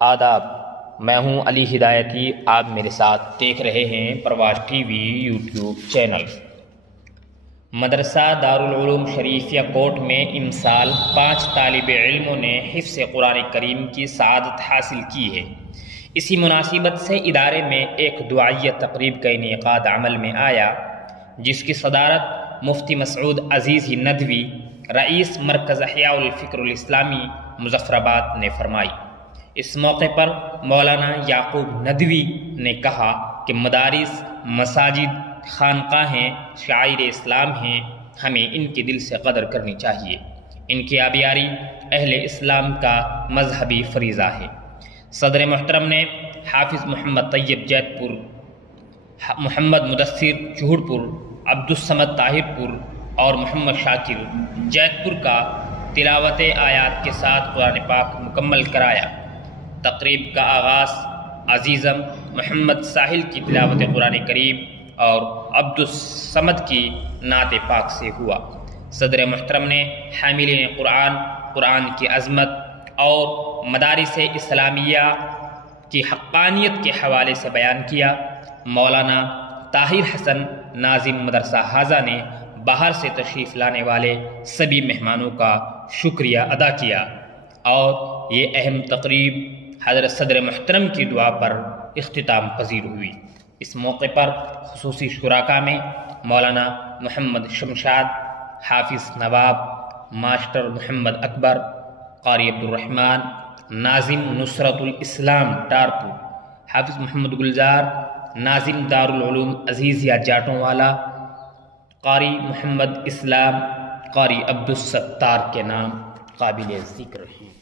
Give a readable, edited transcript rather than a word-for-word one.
آداب، میں ہوں علی ہدایتی۔ آپ میرے ساتھ دیکھ رہے ہیں پرواز ٹی وی یوٹیوب چینل۔ مدرسہ دارالعلوم شریفیہ کوٹ میں امسال 5 طالب علموں نے حفظ قرآن کریم کی سعادت حاصل کی ہے۔ اسی مناسبت سے ادارے میں ایک دعائیہ تقریب کا انعقاد عمل میں آیا، جس کی صدارت مفتی مسعود عزیزی ندوی، رئیس مرکز احیاء الفکر الاسلامی مظفرآباد نے فرمائی۔ اس موقع پر مولانا یعقوب ندوی نے کہا کہ مدارس، مساجد، خانقاہیں شعائر اسلام ہیں، ہمیں ان کی دل سے قدر کرنی چاہیے۔ ان کی آبیاری اہل اسلام کا مذہبی فریضہ ہے۔ صدر محترم نے حافظ محمد طیب جیت پور، محمد مدثر چہڑ پور، عبدالصمد طاہر پور اور محمد شاکر جیت پور کا تلاوت آیات کے ساتھ قرآن پاک مکمل کرایا۔ تقریب کا آغاز عزیزم محمد ساحل کی تلاوت قرآن کریم اور عبدالصمد کی نعت پاک سے ہوا۔ صدر محترم نے حاملین قرآن کی عظمت اور مدارس اسلامیہ کی حقانیت کے حوالے سے بیان کیا۔ مولانا طاہر حسن ناظم مدرسہ حاضہ نے باہر سے تشریف لانے والے سبھی مہمانوں کا شکریہ ادا کیا اور یہ اہم تقریب حضرت صدر محترم کی دعا پر اختتام پذیر ہوئی۔ اس موقع پر خصوصی شرکاء میں مولانا محمد شمشاد، حافظ نواب، ماسٹر محمد اکبر، قاری عبدالرحمن، ناظم نصرت الاسلام ٹارپور، حافظ محمد گلزار، ناظم دارالعلوم عزیزیہ جاٹوں والا، قاری محمد اسلام، قاری عبدالستار کے نام قابل ذکر ہیں۔